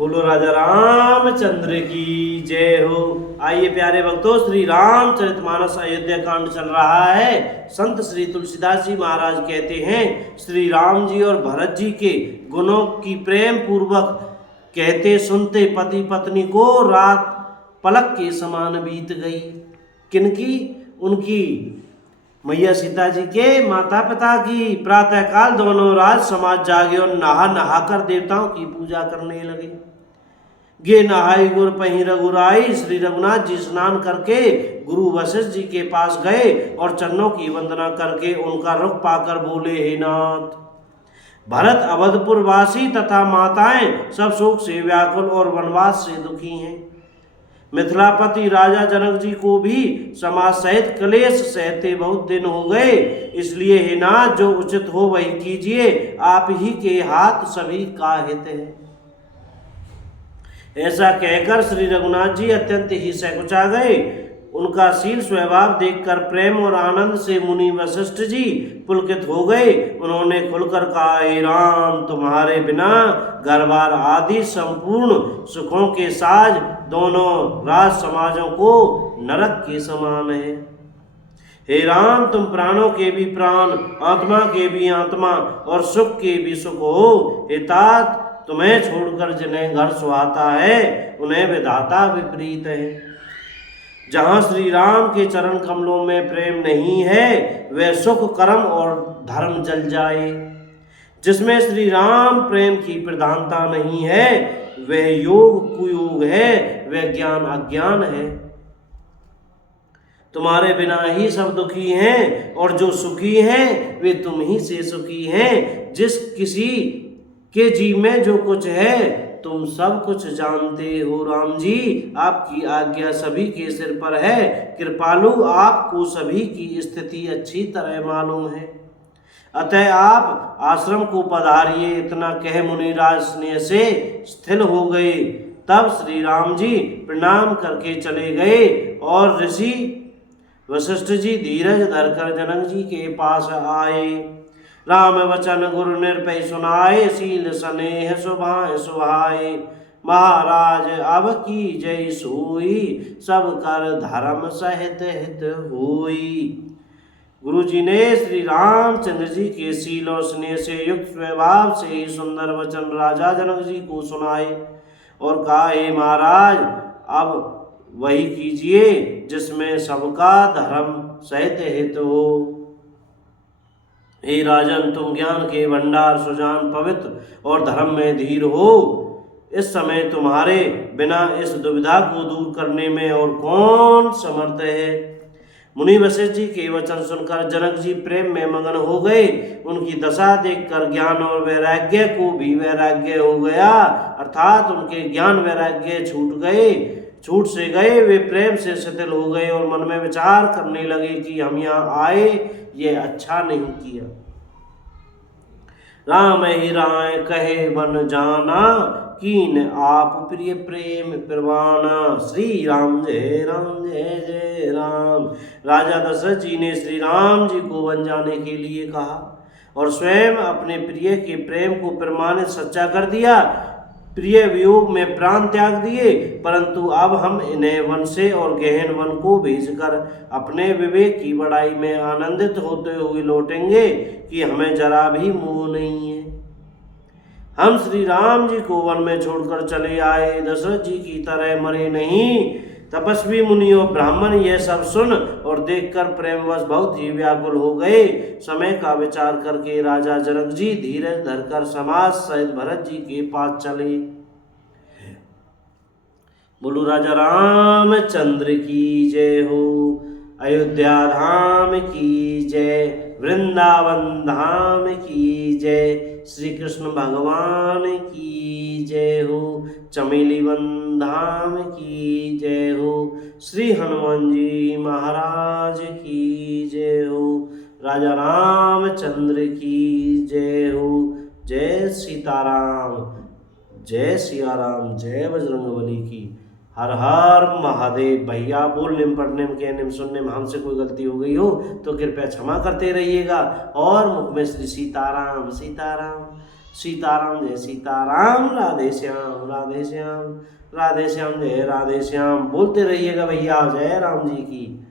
बोलो राजा रामचंद्र की जय हो। आइए प्यारे भक्तों, श्री रामचरितमानस अयोध्या कांड चल रहा है। संत श्री तुलसीदास जी महाराज कहते हैं, श्री राम जी और भरत जी के गुणों की प्रेम पूर्वक कहते सुनते पति पत्नी को रात पलक के समान बीत गई। किनकी? उनकी मैया सीता जी के माता पिता की। प्रातःकाल दोनों राज समाज जागे और नहा नहाकर देवताओं की पूजा करने लगे। गे नहाई गुर पही रघुराई। श्री रघुनाथ जी स्नान करके गुरु वशिष्ठ जी के पास गए और चरणों की वंदना करके उनका रुख पाकर बोले, हे नाथ, भरत अवधपुर वासी तथा माताएं सब शोक से व्याकुल और वनवास से दुखी हैं। मिथिलापति राजा जनक जी को भी समाज सहित क्लेश सहते बहुत दिन हो गए। इसलिए हे नाथ, जो उचित हो वही कीजिए, आप ही के हाथ सभी का हित है। ऐसा कहकर श्री रघुनाथ जी अत्यंत ही सकुचा गए। उनका शील स्वभाव देखकर प्रेम और आनंद से मुनि वशिष्ठ जी पुलकित हो गए। उन्होंने खुलकर कहा, हे राम, तुम्हारे बिना घर बार आदि संपूर्ण सुखों के साज दोनों राज समाजों को नरक के समान है। हे राम, तुम प्राणों के भी प्राण, आत्मा के भी आत्मा और सुख के भी सुख हो। हे तात, तुम्हें छोड़कर जिन्हें घर सुहाता है उन्हें विधाता विपरीत है। जहाँ श्री राम के चरण कमलों में प्रेम नहीं है वह सुख कर्म और धर्म जल जाए। जिसमें श्री राम प्रेम की प्रधानता नहीं है वह योग कुयोग है, वह ज्ञान अज्ञान है। तुम्हारे बिना ही सब दुखी हैं और जो सुखी हैं वे तुम ही से सुखी हैं। जिस किसी के जी में जो कुछ है तुम सब कुछ जानते हो। राम जी, आपकी आज्ञा सभी के सिर पर है। कृपालु, आपको सभी की स्थिति अच्छी तरह मालूम है। अतः आप आश्रम को पधारिए। इतना कह मुनिराज स्नेह से स्थिर हो गए। तब श्री राम जी प्रणाम करके चले गए और ऋषि वशिष्ठ जी धीरज धरकर जनक जी के पास आए। राम वचन गुरु निर्भय सुनाए, शील स्नेह सुभाए सुहाए। महाराज अब की जय सोई, सब कर धर्म सहित हित होई। गुरु जी ने श्री रामचंद्र जी के शील और स्नेह से युक्त स्वभाव से ही सुंदर वचन राजा जनक जी को सुनाए और कहा, हे महाराज, अब वही कीजिए जिसमें सबका धर्म सहित हित हो। हे राजन, तुम ज्ञान के भंडार, सुजान, पवित्र और धर्म में धीर हो। इस समय तुम्हारे बिना इस दुविधा को दूर करने में और कौन समर्थ है। मुनि वशिष्ठ जी के वचन सुनकर जनक जी प्रेम में मगन हो गए। उनकी दशा देखकर ज्ञान और वैराग्य को भी वैराग्य हो गया, अर्थात उनके ज्ञान वैराग्य छूट से गए। वे प्रेम से शिथिल हो गए और मन में विचार करने लगे कि हम यहाँ आए ये अच्छा नहीं किया। राम ही राय कहे बन जाना, कीन आप प्रिय प्रेम परवाना। श्री राम जय जय राम। राजा दशरथ जी ने श्री राम जी को बन जाने के लिए कहा और स्वयं अपने प्रिय के प्रेम को प्रमाणित सच्चा कर दिया। प्रिय वियोग में प्राण त्याग दिए, परंतु अब हम इन्हें वन से और गहन वन को भेजकर अपने विवेक की बड़ाई में आनंदित होते हुए लौटेंगे कि हमें जरा भी मोह नहीं है। हम श्री राम जी को वन में छोड़कर चले आए, दशरथ जी की तरह मरे नहीं। तपस्वी मुनि और ब्राह्मण यह सब सुन और देखकर प्रेमवश बहुत ही व्याकुल हो गए। समय का विचार करके राजा जनक जी धीरज धरकर समाज सहित भरत जी के पास चले। बोलो राजा रामचंद्र की जय हो। अयोध्या धाम की जय, वृंदावन धाम की जय, श्री कृष्ण भगवान की जय हो। चमेली वन धाम की जय हो। श्री हनुमान जी महाराज की जय हो। राजा रामचंद्र की जय हो। जय सीताराम, जय सिया राम, जय बजरंगबली की। हर हर महादेव। भैया बोलने में, पढ़ने में, कहने में, सुनने में हमसे कोई गलती हो गई हो तो कृपया क्षमा करते रहिएगा और मुख में श्री सीताराम सीताराम सीताराम जय सीताराम, राधे श्याम राधे श्याम, राधे श्याम जय राधे श्याम। बोलते रहिएगा भैया, जय राम जी की।